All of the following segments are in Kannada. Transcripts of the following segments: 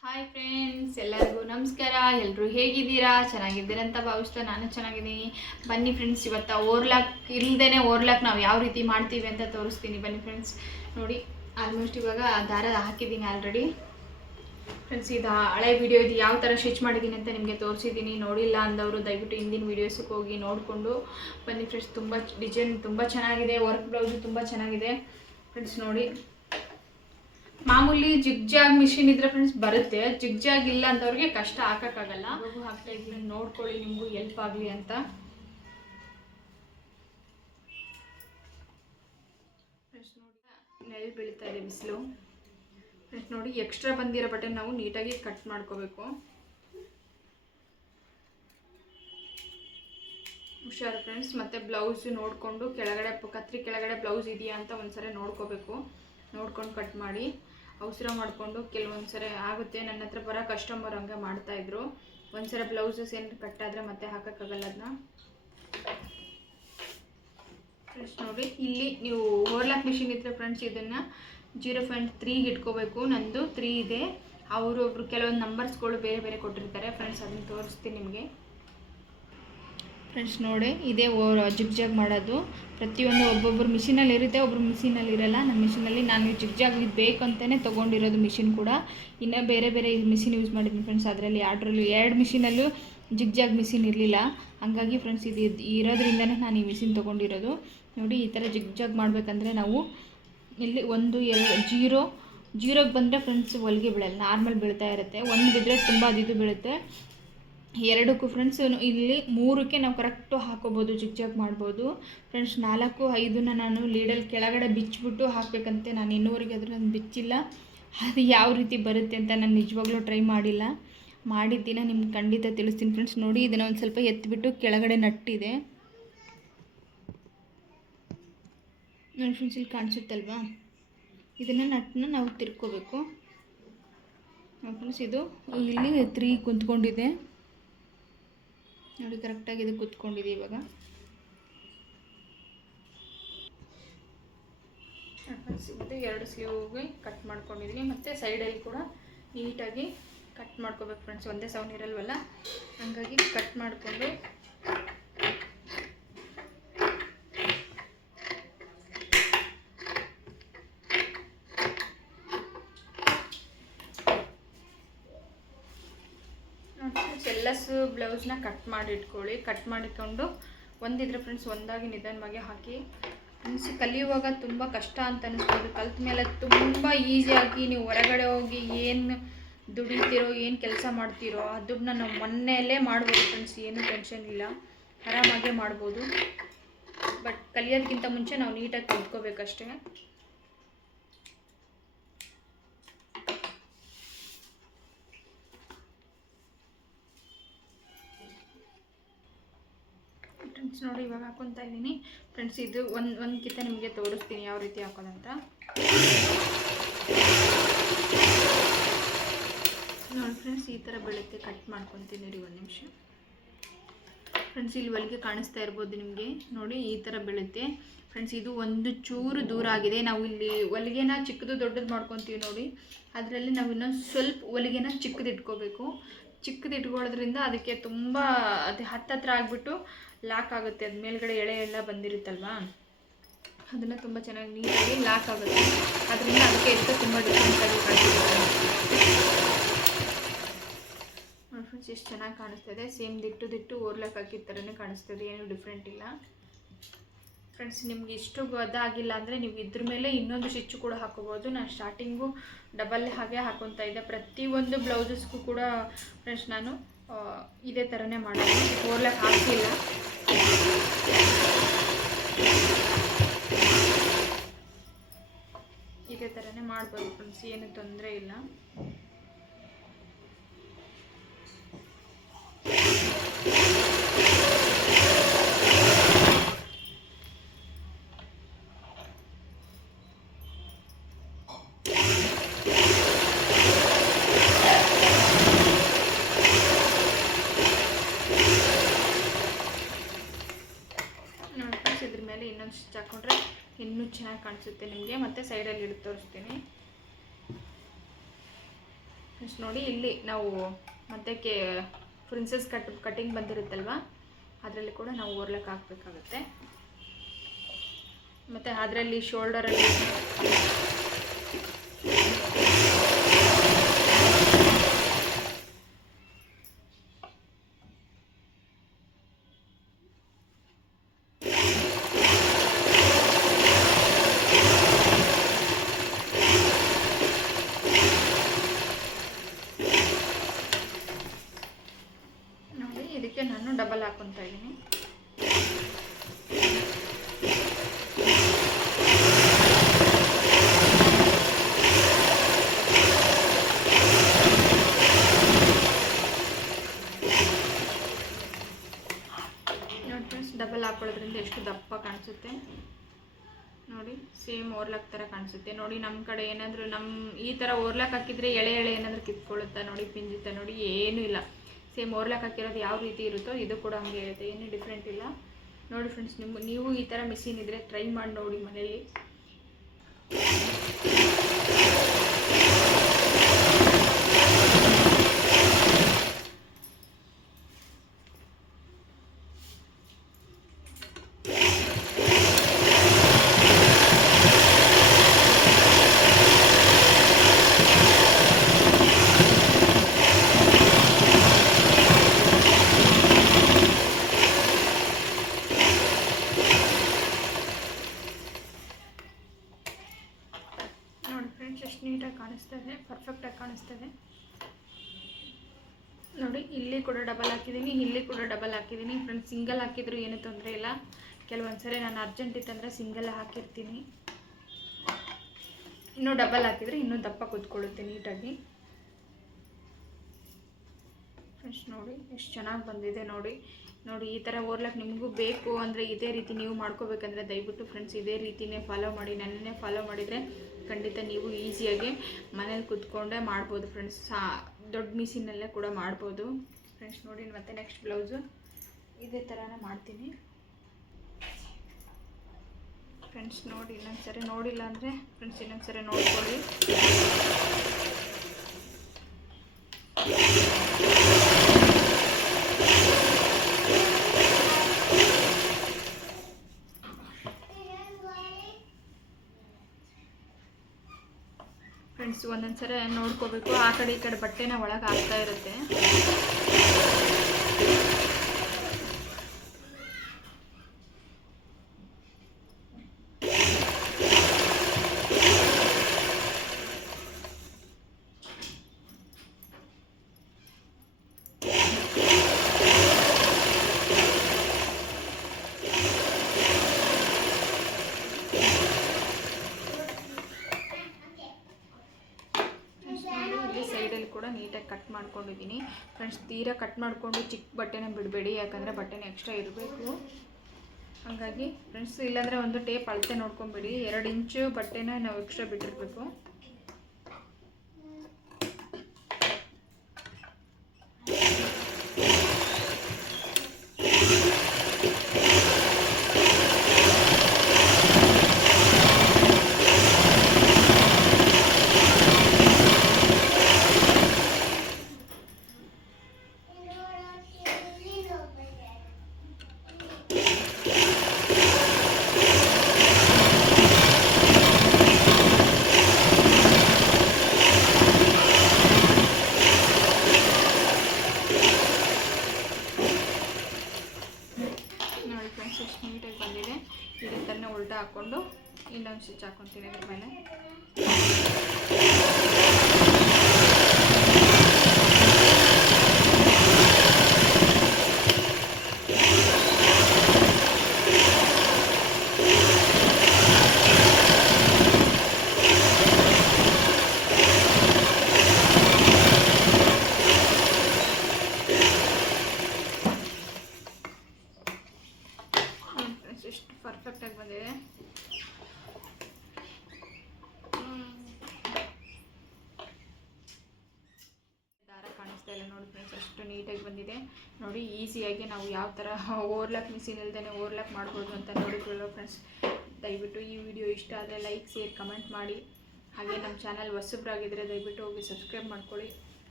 ಹಾಯ್ ಫ್ರೆಂಡ್ಸ್, ಎಲ್ಲರಿಗೂ ನಮಸ್ಕಾರ. ಎಲ್ಲರೂ ಹೇಗಿದ್ದೀರಾ? ಚೆನ್ನಾಗಿದ್ದೀರಾ ಅಂತ ಭಾವಿಸ್ತಾ ನಾನು ಚೆನ್ನಾಗಿದ್ದೀನಿ. ಬನ್ನಿ ಫ್ರೆಂಡ್ಸ್, ಇವತ್ತು ಓರ್ಲಾಕ್ ಇಲ್ಲದೇ ಓರ್ಲಾಕ್ ನಾವು ಯಾವ ರೀತಿ ಮಾಡ್ತೀವಿ ಅಂತ ತೋರಿಸ್ತೀನಿ. ಬನ್ನಿ ಫ್ರೆಂಡ್ಸ್, ನೋಡಿ ಆಲ್ಮೋಸ್ಟ್ ಇವಾಗ ದಾರ ಹಾಕಿದ್ದೀನಿ ಆಲ್ರೆಡಿ. ಫ್ರೆಂಡ್ಸ್, ಇದು ಹಳೆ ವಿಡಿಯೋ, ಇದು ಯಾವ ಥರ ಸ್ಟಿಚ್ ಮಾಡಿದ್ದೀನಿ ಅಂತ ನಿಮಗೆ ತೋರಿಸಿದ್ದೀನಿ. ನೋಡಿಲ್ಲ ಅಂದವರು ದಯವಿಟ್ಟು ಹಿಂದಿನ ವೀಡಿಯೋಸ್ಗೆ ಹೋಗಿ ನೋಡಿಕೊಂಡು ಬನ್ನಿ ಫ್ರೆಂಡ್ಸ್. ತುಂಬ ಡಿಸೈನ್ ತುಂಬ ಚೆನ್ನಾಗಿದೆ, ವರ್ಕ್ ಬ್ಲೌಸು ತುಂಬ ಚೆನ್ನಾಗಿದೆ ಫ್ರೆಂಡ್ಸ್. ನೋಡಿ, ಮಾಮೂಲಿ ಜಿಗ್ಜಾಗ್ ಮಿಷಿನ್ ಇದ್ರೆ ಫ್ರೆಂಡ್ಸ್ ಬರುತ್ತೆ, ಜಿಗ್ಜಾಗ್ ಇಲ್ಲ ಅಂತವ್ರಿಗೆ ಕಷ್ಟ ಹಾಕೋಕ್ಕಾಗಲ್ಲ. ಹಾಕ್ತಾ ಇದ್ದೀನಿ, ನೋಡ್ಕೊಳ್ಳಿ, ನಿಮಗೂ ಹೆಲ್ಪ್ ಆಗಲಿ ಅಂತ. ಫ್ರೆಂಡ್ಸ್ ನೋಡಿ, ನೆರಳು ಬೀಳ್ತಾ ಇದೆ ಬಿಸಿಲು. ಫ್ರೆಂಡ್ಸ್ ನೋಡಿ, ಎಕ್ಸ್ಟ್ರಾ ಬಂದಿರೋ ಬಟ್ಟೆ ನಾವು ನೀಟಾಗಿ ಕಟ್ ಮಾಡ್ಕೋಬೇಕು. ಹುಷಾರು ಫ್ರೆಂಡ್ಸ್. ಮತ್ತು ಬ್ಲೌಸ್ ನೋಡಿಕೊಂಡು ಕೆಳಗಡೆ ಕತ್ರಿ ಕೆಳಗಡೆ ಬ್ಲೌಸ್ ಇದೆಯಾ ಅಂತ ಒಂದ್ಸರಿ ನೋಡ್ಕೋಬೇಕು. ನೋಡ್ಕೊಂಡು ಕಟ್ ಮಾಡಿ. ಅವಸರ ಮಾಡಿಕೊಂಡು ಕೆಲವೊಂದು ಸರಿ ಆಗುತ್ತೆ. ನನ್ನ ಹತ್ರ ಬರೋ ಕಸ್ಟಮರ್ ಹಂಗೆ ಮಾಡ್ತಾಯಿದ್ರು. ಒಂದ್ಸರಿ ಬ್ಲೌಸಸ್ ಏನು ಕಟ್ಟಾದರೆ ಮತ್ತೆ ಹಾಕೋಕ್ಕಾಗಲ್ಲ ಅದನ್ನ. ಫ್ರೆಂಡ್ಸ್ ನೋಡಿ, ಇಲ್ಲಿ ನೀವು ಓರ್ಲಾಕ್ ಮಿಷಿನ್ ಇದ್ದರೆ ಫ್ರೆಂಡ್ಸ್ ಇದನ್ನು 0.3ಗೆ ಇಟ್ಕೋಬೇಕು. ನಂದು 3 ಇದೆ. ಒಬ್ಬರು ಕೆಲವೊಂದು ನಂಬರ್ಸ್ಗಳು ಬೇರೆ ಬೇರೆ ಕೊಟ್ಟಿರ್ತಾರೆ ಫ್ರೆಂಡ್ಸ್, ಅದನ್ನು ತೋರಿಸ್ತೀನಿ ನಿಮಗೆ. ಫ್ರೆಂಡ್ಸ್ ನೋಡಿ, ಇದೇ ಜಿಗ್ಜಾಗ್ ಮಾಡೋದು. ಪ್ರತಿಯೊಂದು ಒಬ್ಬೊಬ್ಬರು ಮಿಷಿನಲ್ಲಿ ಇರುತ್ತೆ, ಒಬ್ಬರು ಮಿಷಿನಲ್ಲಿ ಇರಲ್ಲ. ನಮ್ಮ ಮಿಷಿನಲ್ಲಿ ನಾನು ಜಿಗ್ಜಾಗ್ ಬೇಕು ಅಂತಲೇ ತೊಗೊಂಡಿರೋದು ಮಿಷಿನ್ ಕೂಡ. ಇನ್ನೂ ಬೇರೆ ಬೇರೆ ಮಿಷಿನ್ ಯೂಸ್ ಮಾಡಿದ್ದೀನಿ ಫ್ರೆಂಡ್ಸ್. ಅದರಲ್ಲಿ ಎರಡು ಮಿಷಿನಲ್ಲೂ ಜಿಗ್ಜಾಗ್ ಮಿಷಿನ್ ಇರಲಿಲ್ಲ. ಹಾಗಾಗಿ ಫ್ರೆಂಡ್ಸ್ ಇದು ಇರೋದ್ರಿಂದನೇ ನಾನು ಈ ಮಿಷಿನ್ ತೊಗೊಂಡಿರೋದು. ನೋಡಿ, ಈ ಥರ ಜಿಗ್ಜಾಗ್ ಮಾಡಬೇಕಂದ್ರೆ ನಾವು ಇಲ್ಲಿ 1 2 ಜೀರೋಗೆ ಬಂದರೆ ಫ್ರೆಂಡ್ಸ್ ಹೊಲಿಗೆ ಬೀಳಲ್ಲ, ನಾರ್ಮಲ್ ಬೀಳ್ತಾ ಇರುತ್ತೆ. 1 ಬಿದ್ದರೆ ತುಂಬ ಇದು ಬೀಳುತ್ತೆ. 2ಕ್ಕೂ ಫ್ರೆಂಡ್ಸ್ ಇಲ್ಲಿ 3ಕ್ಕೆ ನಾವು ಕರೆಕ್ಟು ಹಾಕೋಬೋದು, ಜಿಗ್ಜಾಗ್ ಮಾಡ್ಬೋದು ಫ್ರೆಂಡ್ಸ್. 4 5ನ ನಾನು ಲೀಡಲ್ಲಿ ಕೆಳಗಡೆ ಬಿಚ್ಚಿಬಿಟ್ಟು ಹಾಕಬೇಕಂತೆ. ನಾನು ಇನ್ನೂವರೆಗೆ ಅದ್ರ ನಾನು ಬಿಚ್ಚಿಲ್ಲ. ಅದು ಯಾವ ರೀತಿ ಬರುತ್ತೆ ಅಂತ ನಾನು ನಿಜವಾಗ್ಲೂ ಟ್ರೈ ಮಾಡಿಲ್ಲ. ಮಾಡಿದ್ದಿನ ನಿಮ್ಗೆ ಖಂಡಿತ ತಿಳಿಸ್ತೀನಿ ಫ್ರೆಂಡ್ಸ್. ನೋಡಿ, ಇದನ್ನು ಒಂದು ಸ್ವಲ್ಪ ಎತ್ತಿಬಿಟ್ಟು ಕೆಳಗಡೆ ನಟ್ಟಿದೆ ನೋಡಿ ಫ್ರೆಂಡ್ಸ್, ಇಲ್ಲಿ ಕಾಣಿಸುತ್ತಲ್ವಾ? ಇದನ್ನು ನಟ್ಟನ್ನ ನಾವು ತಿರ್ಕೋಬೇಕು ಫ್ರೆಂಡ್ಸ್. ಇದು ಇಲ್ಲಿ 3 ಕುಂತ್ಕೊಂಡಿದೆ ನೋಡಿ, ಕರೆಕ್ಟಾಗಿ ಇದು ಕುತ್ಕೊಂಡಿದೆ. ಇವಾಗ ಮತ್ತು 2 ಸ್ಲೀವ್ಗೆ ಕಟ್ ಮಾಡ್ಕೊಂಡಿದ್ದೀನಿ. ಮತ್ತು ಸೈಡಲ್ಲಿ ಕೂಡ ನೀಟಾಗಿ ಕಟ್ ಮಾಡ್ಕೋಬೇಕು ಫ್ರೆಂಡ್ಸ್. ಒಂದೇ ಸೌನ್ ಇರಲ್ವಲ್ಲ, ಹಾಗಾಗಿ ಕಟ್ ಮಾಡಿಕೊಂಡು ಬ್ಲೌಸ್ನ ಕಟ್ ಮಾಡಿ ಇಟ್ಕೊಳ್ಳಿ. ಕಟ್ ಮಾಡಿಕೊಂಡು ಒಂದಿದ್ರೆ ಫ್ರೆಂಡ್ಸ್ ಒಂದಾಗಿ ನಿಧಾನವಾಗಿ ಹಾಕಿ. ಫ್ರೆಂಡ್ಸ್, ಕಲಿಯುವಾಗ ತುಂಬ ಕಷ್ಟ ಅಂತ ಅನಿಸ್ಬೋದು. ಕಲ್ತ ಮೇಲೆ ತುಂಬ ಈಸಿಯಾಗಿ ನೀವು ಹೊರಗಡೆ ಹೋಗಿ ಏನು ದುಡಿತೀರೋ, ಏನು ಕೆಲಸ ಮಾಡ್ತೀರೋ ಅದನ್ನ ನಾವು ಮನೆಯಲ್ಲೇ ಮಾಡ್ಬೋದು ಫ್ರೆಂಡ್ಸ್. ಏನೂ ಟೆನ್ಷನ್ ಇಲ್ಲ, ಆರಾಮಾಗೇ ಮಾಡ್ಬೋದು. ಬಟ್ ಕಲಿಯೋದಕ್ಕಿಂತ ಮುಂಚೆ ನಾವು ನೀಟಾಗಿ ಕಲ್ತ್ಕೋಬೇಕಷ್ಟೇ. ಫ್ರೆಂಡ್ಸ್ ನೋಡಿ, ಇವಾಗ ಹಾಕೊತಾ ಇದ್ದೀನಿ ಫ್ರೆಂಡ್ಸ್. ಇದು ಒಂದು ಕಿತ್ತ ನಿಮಗೆ ತೋರಿಸ್ತೀನಿ ಯಾವ ರೀತಿ ಹಾಕೋದಂತ. ನೋಡಿ ಫ್ರೆಂಡ್ಸ್, ಈ ಥರ ಬೆಳಗ್ಗೆ ಕಟ್ ಮಾಡ್ಕೊತೀನಿ. ನೋಡಿ, 1 ನಿಮಿಷ ಫ್ರೆಂಡ್ಸ್. ಇಲ್ಲಿ ಹೊಲಿಗೆ ಕಾಣಿಸ್ತಾ ಇರ್ಬೋದು ನಿಮಗೆ. ನೋಡಿ, ಈ ಥರ ಬೀಳುತ್ತೆ ಫ್ರೆಂಡ್ಸ್. ಇದು ಒಂದು ಚೂರು ದೂರ ಆಗಿದೆ. ನಾವು ಇಲ್ಲಿ ಹೊಲಿಗೆನ ಚಿಕ್ಕದು ದೊಡ್ಡದು ಮಾಡ್ಕೊತೀವಿ ನೋಡಿ. ಅದರಲ್ಲಿ ನಾವು ಇನ್ನೊಂದು ಸ್ವಲ್ಪ ಹೊಲಿಗೆನ ಚಿಕ್ಕದು ಇಟ್ಕೋಬೇಕು. ಚಿಕ್ಕದು ಇಟ್ಕೊಳ್ಳೋದ್ರಿಂದ ಅದಕ್ಕೆ ತುಂಬ ಅದು ಹತ್ತತ್ರ ಆಗಿಬಿಟ್ಟು ಲಾಕ್ ಆಗುತ್ತೆ. ಅದು ಮೇಲ್ಗಡೆ ಎಳೆ ಎಲ್ಲ ಬಂದಿರುತ್ತಲ್ವಾ, ಅದನ್ನು ತುಂಬ ಚೆನ್ನಾಗಿ ನೀಟಾಗಿ ಲಾಕ್ ಆಗುತ್ತೆ. ಅದರಿಂದ ಅದಕ್ಕೆ ಇದಕ್ಕೆ ತುಂಬ ಡಿಫ್ರೆಂಟಾಗಿ ಕಾಣಿಸುತ್ತೆ ನೋಡಿ ಫ್ರೆಂಡ್ಸ್. ಎಷ್ಟು ಚೆನ್ನಾಗಿ ಕಾಣಿಸ್ತದೆ. ಸೇಮ್ ದಿಟ್ಟು ಓರ್ಲಾಕ್ ಹಾಕಿದ ಥರನೇ ಕಾಣಿಸ್ತದೆ, ಏನೂ ಡಿಫ್ರೆಂಟ್ ಇಲ್ಲ ಫ್ರೆಂಡ್ಸ್. ನಿಮ್ಗೆ ಇಷ್ಟು ಅದಾಗಿಲ್ಲ ಅಂದರೆ ನೀವು ಇದ್ರ ಮೇಲೆ ಇನ್ನೊಂದು ಸ್ಟಿಚ್ಚು ಕೂಡ ಹಾಕೋಬೋದು. ನಾನು ಸ್ಟಾರ್ಟಿಂಗು ಡಬಲ್ ಹಾಗೆ ಹಾಕೊತಾ ಇದ್ದೆ. ಪ್ರತಿಯೊಂದು ಬ್ಲೌಸಸ್ಗೂ ಕೂಡ ಫ್ರೆಂಡ್ಸ್ ನಾನು ಇದೇ ಥರನೇ ಮಾಡೋದು, ಓರ್ಲಾಕ್ ಹಾಕಿಲ್ಲ. ಇದೇ ಥರನೇ ಮಾಡ್ಬೋದು ಫ್ರೆಂಡ್ಸ್, ಏನು ತೊಂದರೆ ಇಲ್ಲ. ಇದ್ರ ಮೇಲೆ ಇನ್ನೊಂದು ಸ್ಟಿಚ್ ಹಾಕ್ಕೊಂಡ್ರೆ ಇನ್ನೂ ಚೆನ್ನಾಗಿ ಕಾಣಿಸುತ್ತೆ ನಿಮಗೆ. ಮತ್ತು ಸೈಡಲ್ಲಿ ಹಿಡಿದು ತೋರಿಸ್ತೀನಿ. ಫ್ರೆಂಡ್ಸ್ ನೋಡಿ, ಇಲ್ಲಿ ನಾವು ಮತ್ತೆ ಪ್ರಿನ್ಸಸ್ ಕಟಿಂಗ್ ಬಂದಿರುತ್ತಲ್ವ, ಅದರಲ್ಲಿ ಕೂಡ ನಾವು ಓರ್ಲಕ್ ಹಾಕಬೇಕಾಗುತ್ತೆ. ಮತ್ತು ಅದರಲ್ಲಿ ಶೋಲ್ಡರಲ್ಲಿ ನೋಡಿ, ಇದಕ್ಕೆ ನಾನು ಡಬಲ್ ಹಾಕ್ಕೊತಾ ಇದ್ದೀನಿ. ನೋಡಿ ಫ್ರೆಂಡ್ಸ್, ಡಬಲ್ ಹಾಕೊಳ್ಳೋದ್ರಿಂದ ಎಷ್ಟು ದಪ್ಪ ಕಾಣಿಸುತ್ತೆ ನೋಡಿ, ಸೇಮ್ ಓರ್ಲಾಕ್ ಥರ ಕಾಣಿಸುತ್ತೆ ನೋಡಿ. ನಮ್ಮ ಕಡೆ ಏನಾದರೂ ಈ ಥರ ಓರ್ಲಾಕ್ ಹಾಕಿದರೆ ಎಳೆ ಏನಾದರೂ ಕಿತ್ಕೊಳ್ಳುತ್ತಾ ನೋಡಿ, ಪಿಂಜುತ್ತಾ ನೋಡಿ, ಏನೂ ಇಲ್ಲ. ಸೇಮ್ ಓರ್ಲಾಕ್ ಹಾಕಿರೋದು ಯಾವ ರೀತಿ ಇರುತ್ತೋ ಇದು ಕೂಡ ಹಂಗೆ ಇರುತ್ತೆ, ಏನೂ ಡಿಫ್ರೆಂಟ್ ಇಲ್ಲ ನೋಡಿ ಫ್ರೆಂಡ್ಸ್. ನೀವು ಈ ಥರ ಮಿಷಿನ್ ಇದ್ದರೆ ಟ್ರೈ ಮಾಡಿ ನೋಡಿ ಮನೇಲಿ. ಎಷ್ಟು ನೀಟಾಗಿ ಕಾಣಿಸ್ತದೆ, ಪರ್ಫೆಕ್ಟಾಗಿ ಕಾಣಿಸ್ತದೆ ನೋಡಿ. ಇಲ್ಲಿ ಕೂಡ ಡಬಲ್ ಹಾಕಿದ್ದೀನಿ, ಇಲ್ಲಿ ಕೂಡ ಡಬಲ್ ಹಾಕಿದ್ದೀನಿ ಫ್ರೆಂಡ್ಸ್. ಸಿಂಗಲ್ ಹಾಕಿದ್ರು ಏನೂ ತೊಂದರೆ ಇಲ್ಲ. ಕೆಲವೊಂದು ಸರಿ ನಾನು ಅರ್ಜೆಂಟ್ ಇತ್ತಂದರೆ ಸಿಂಗಲ್ ಹಾಕಿರ್ತೀನಿ. ಇನ್ನೂ ಡಬಲ್ ಹಾಕಿದರೆ ಇನ್ನೂ ದಪ್ಪ ಕೂತ್ಕೊಳ್ಳುತ್ತೆ ನೀಟಾಗಿ ಫ್ರೆಂಡ್ಸ್. ನೋಡಿ ಎಷ್ಟು ಚೆನ್ನಾಗಿ ಬಂದಿದೆ ನೋಡಿ. ಈ ಥರ ಓರ್ಲಾಕ್ ನಿಮಗೂ ಬೇಕು ಅಂದರೆ ಇದೇ ರೀತಿ ನೀವು ಮಾಡ್ಕೋಬೇಕಂದ್ರೆ ದಯವಿಟ್ಟು ಫ್ರೆಂಡ್ಸ್ ಇದೇ ರೀತಿಯೇ ಫಾಲೋ ಮಾಡಿ. ನನ್ನನ್ನೇ ಫಾಲೋ ಮಾಡಿದರೆ ಖಂಡಿತ ನೀವು ಈಸಿಯಾಗಿ ಮನೇಲಿ ಕೂತ್ಕೊಂಡೇ ಮಾಡ್ಬೋದು ಫ್ರೆಂಡ್ಸ್. ದೊಡ್ಡ ಮಿಷಿನಲ್ಲೇ ಕೂಡ ಮಾಡ್ಬೋದು ಫ್ರೆಂಡ್ಸ್. ನೋಡಿ, ಮತ್ತು ನೆಕ್ಸ್ಟ್ ಬ್ಲೌಸು ಇದೇ ಥರನೇ ಮಾಡ್ತೀನಿ ಫ್ರೆಂಡ್ಸ್. ನೋಡಿ, ಇನ್ನೊಂದು ಸರಿ ನೋಡಿಲ್ಲ ಅಂದರೆ ಫ್ರೆಂಡ್ಸ್ ಇನ್ನೊಂದು ಸರಿ ನೋಡ್ಕೊಳ್ಳಿ. ಫ್ರೆಂಡ್ಸ್ ಒಂದೊಂದು ಸರಿ ನೋಡ್ಕೋಬೇಕು, ಆ ಕಡೆ ಈ ಕಡೆ ಬಟ್ಟೆನ ಒಳಗೆ ಹಾಕ್ತಾ ಇರುತ್ತೆ. ಸೈಡಲ್ಲಿ ಕೂಡ ನೀಟಾಗಿ ಕಟ್ ಮಾಡ್ಕೊಂಡಿದ್ದೀನಿ ಫ್ರೆಂಡ್ಸ್. ತೀರಾ ಕಟ್ ಮಾಡಿಕೊಂಡು ಚಿಕ್ಕ ಬಟ್ಟೆನ ಬಿಡಬೇಡಿ, ಯಾಕಂದರೆ ಬಟ್ಟೆನ ಎಕ್ಸ್ಟ್ರಾ ಇರಬೇಕು. ಹಾಗಾಗಿ ಫ್ರೆಂಡ್ಸ್, ಇಲ್ಲಾಂದರೆ ಒಂದು ಟೇಪ್ ಅಳತೆ ನೋಡ್ಕೊಂಬಿಡಿ. 2 ಇಂಚು ಬಟ್ಟೆನ ನಾವು ಎಕ್ಸ್ಟ್ರಾ ಬಿಟ್ಟಿರಬೇಕು. ನೀಟಾಗಿ ಬಂದಿದೆ. ಇದೇ ಥರನೇ ಉಲ್ಟಾ ಹಾಕ್ಕೊಂಡು ಇನ್ನೊಂದು ಸ್ಟಿಚ್ ಹಾಕ್ಕೊತೀನಿ ಅದ್ರ ಮೇಲೆ. ಎಷ್ಟು ಪರ್ಫೆಕ್ಟಾಗಿ ಬಂದಿದೆ. ದಾರ ಕಾಣಿಸ್ತಾ ಇಲ್ಲ ನೋಡಿ ಫ್ರೆಂಡ್ಸ್, ಅಷ್ಟು ನೀಟಾಗಿ ಬಂದಿದೆ ನೋಡಿ. ಈಸಿಯಾಗಿ ನಾವು ಯಾವ ಥರ ಓರ್ಲಾಕ್ ಮಿಷಿನ್ ಇಲ್ದೇ ಓರ್ಲಾಕ್ ಮಾಡ್ಬೋದು ಅಂತ ನೋಡಿಕೊಳ್ಳೋ ಫ್ರೆಂಡ್ಸ್. ದಯವಿಟ್ಟು ಈ ವಿಡಿಯೋ ಇಷ್ಟ ಆದರೆ ಲೈಕ್, ಶೇರ್, ಕಮೆಂಟ್ ಮಾಡಿ. ಹಾಗೆ ನಮ್ಮ ಚಾನಲ್ ಹೊಸಬ್ರಾಗಿದ್ದರೆ ದಯವಿಟ್ಟು ಹೋಗಿ ಸಬ್ಸ್ಕ್ರೈಬ್ ಮಾಡ್ಕೊಳ್ಳಿ.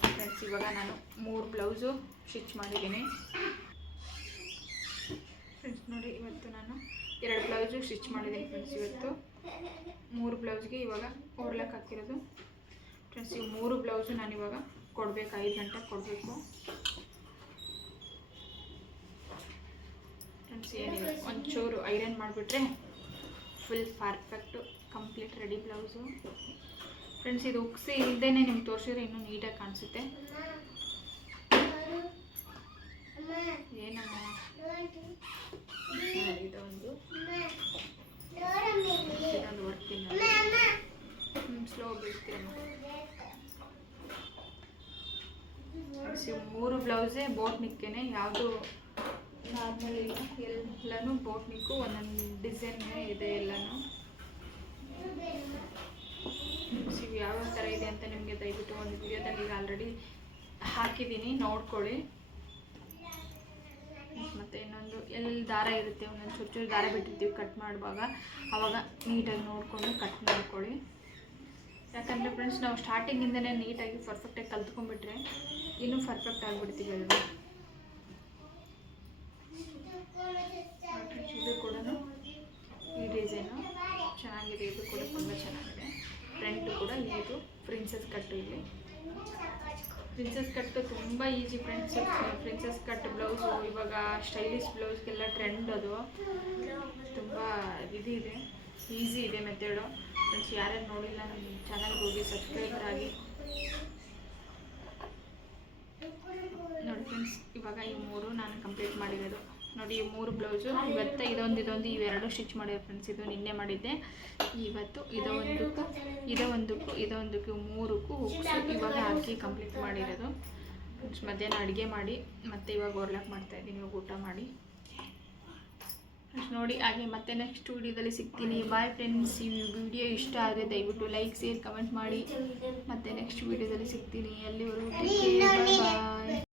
ಫ್ರೆಂಡ್ಸ್ ಇವಾಗ ನಾನು 3 ಬ್ಲೌಸು ಸ್ಟಿಚ್ ಮಾಡಿದ್ದೀನಿ. ಫ್ರೆಂಡ್ಸ್ ನೋಡಿ, ಇವತ್ತು ನಾನು 2 ಬ್ಲೌಸು ಸ್ಟಿಚ್ ಮಾಡಿದ್ದೀನಿ ಫ್ರೆಂಡ್ಸ್. ಇವತ್ತು 3 ಬ್ಲೌಸ್ಗೆ ಇವಾಗ ಓರ್ಲಾಕ್ ಹಾಕಿರೋದು ಫ್ರೆಂಡ್ಸ್. ಇವು 3 ಬ್ಲೌಸು ನಾನು ಇವಾಗ ಕೊಡಬೇಕು, 5 ಗಂಟೆಗೆ ಕೊಡಬೇಕು ಫ್ರೆಂಡ್ಸ್. ಏನಿಲ್ಲ, ಒಂಚೂರು ಐರನ್ ಮಾಡಿಬಿಟ್ರೆ full perfect complete ready blouse friends. ಇದು ಉಕ್ಸಿ ಇಲ್ಲದೇ ನಿಮ್ಗೆ ತೋರಿಸಿದ್ರೆ ಇನ್ನೂ ನೀಟಾಗಿ ಕಾಣಿಸುತ್ತೆ. ಏನಮ್ಮ ಇದೊಂದು ವರ್ಕ್ ಇಲ್ಲ, ಸ್ಲೋ ಬೀಳ್ತೀರಮ್ಮ. 3 ಬ್ಲೌಸೇ ಬೋಟ್ ನಿಕ್ಕೇನೆ, ಯಾವುದು ನಾರ್ಮಲ್ ಇಲ್ಲ, ಎಲ್ಲನೂ ಬೋಟ್ ನಿಕ್ಕು, ಒಂದೊಂದು ಡಿಸೈನ್ ಇದೆ ಎಲ್ಲನೂ. ಇವು ಯಾವ್ಯಾವ ಥರ ಇದೆ ಅಂತ ನಿಮಗೆ ದಯವಿಟ್ಟು ಒಂದು ವಿಡಿಯೋದಲ್ಲಿ ಈಗ ಆಲ್ರೆಡಿ ಹಾಕಿದ್ದೀನಿ, ನೋಡ್ಕೊಳ್ಳಿ. ಮತ್ತು ಇನ್ನೊಂದು ಎಲ್ಲಿ ದಾರ ಇರುತ್ತೆ, ಒಂದೊಂದು ಚೂರು ಚೂರು ದಾರ ಬಿಟ್ಟಿರ್ತೀವಿ ಕಟ್ ಮಾಡುವಾಗ, ಆವಾಗ ನೀಟಾಗಿ ನೋಡಿಕೊಂಡು ಕಟ್ ಮಾಡ್ಕೊಳ್ಳಿ. ಯಾಕಂದರೆ ಫ್ರೆಂಡ್ಸ್, ನಾವು ಸ್ಟಾರ್ಟಿಂಗಿಂದನೇ ನೀಟಾಗಿ ಪರ್ಫೆಕ್ಟಾಗಿ ಕಲ್ತ್ಕೊಂಡ್ಬಿಟ್ರೆ ಇನ್ನೂ ಪರ್ಫೆಕ್ಟ್ ಆಗಿಬಿಡ್ತೀವಿ ಅಲ್ವಾ. ಇದು ಕೂಡ ಈ ಡಿಸೈನು ಚೆನ್ನಾಗಿದೆ, ಇದು ಕೂಡ ತುಂಬ ಚೆನ್ನಾಗಿದೆ. ಫ್ರಂಟು ಕೂಡ ಇದು ಪ್ರಿನ್ಸಸ್ ಕಟ್ಟು. ಇಲ್ಲಿ ಪ್ರಿನ್ಸಸ್ ಕಟ್ಟು ತುಂಬ easy friends. Princess cut blouse ಇವಾಗ ಸ್ಟೈಲಿಶ್ ಬ್ಲೌಸ್ಗೆಲ್ಲ ಟ್ರೆಂಡ್, ಅದು ತುಂಬ ಇದೆ, ಈಸಿ ಇದೆ ಮೆಥಡು ಫ್ರೆಂಡ್ಸ್. ಯಾರ್ಯಾರು ನೋಡಿಲ್ಲ ನಮ್ಮ ಚಾನಲ್ಗೆ ಹೋಗಿ ಸಬ್ಸ್ಕ್ರೈಬರ್ ಆಗಿ ನೋಡಿ ಫ್ರೆಂಡ್ಸ್. ಇವಾಗ ಈ 3 ನಾನು ಕಂಪ್ಲೀಟ್ ಮಾಡಿರೋದು ನೋಡಿ. ಈ 3 ಬ್ಲೌಸು ಇವತ್ತು ಇದೊಂದು ಇವೆರಡು ಸ್ಟಿಚ್ ಮಾಡಿದೆ ಫ್ರೆಂಡ್ಸ್. ಇದು ನಿನ್ನೆ ಮಾಡಿದ್ದೆ. ಇವತ್ತು ಇದೊಂದಕ್ಕೂ 3ಕ್ಕೂ ಹುಕ್ಸು ಇವಾಗ ಹಾಕಿ ಕಂಪ್ಲೀಟ್ ಮಾಡಿರೋದು ಫ್ರೆಂಡ್ಸ್. ಮಧ್ಯಾಹ್ನ ಅಡುಗೆ ಮಾಡಿ ಮತ್ತೆ ಇವಾಗ ಓರ್ಲಾಕ್ ಮಾಡ್ತಾಯಿದ್ದೀನಿ, ಇವಾಗ ಊಟ ಮಾಡಿ ಫ್ರೆಂಡ್ಸ್. ನೋಡಿ, ಹಾಗೆ ಮತ್ತೆ ನೆಕ್ಸ್ಟ್ ವಿಡಿಯೋದಲ್ಲಿ ಸಿಗ್ತೀನಿ. Bye friends. ಈ ವಿಡಿಯೋ ಇಷ್ಟ ಆದರೆ ದಯವಿಟ್ಟು ಲೈಕ್, ಶೇರ್, ಕಮೆಂಟ್ ಮಾಡಿ. ಮತ್ತೆ ನೆಕ್ಸ್ಟ್ ವಿಡಿಯೋದಲ್ಲಿ ಸಿಗ್ತೀನಿ. ಅಲ್ಲಿವರೆಗೂ ಬಾಯ್ ಬಾಯ್.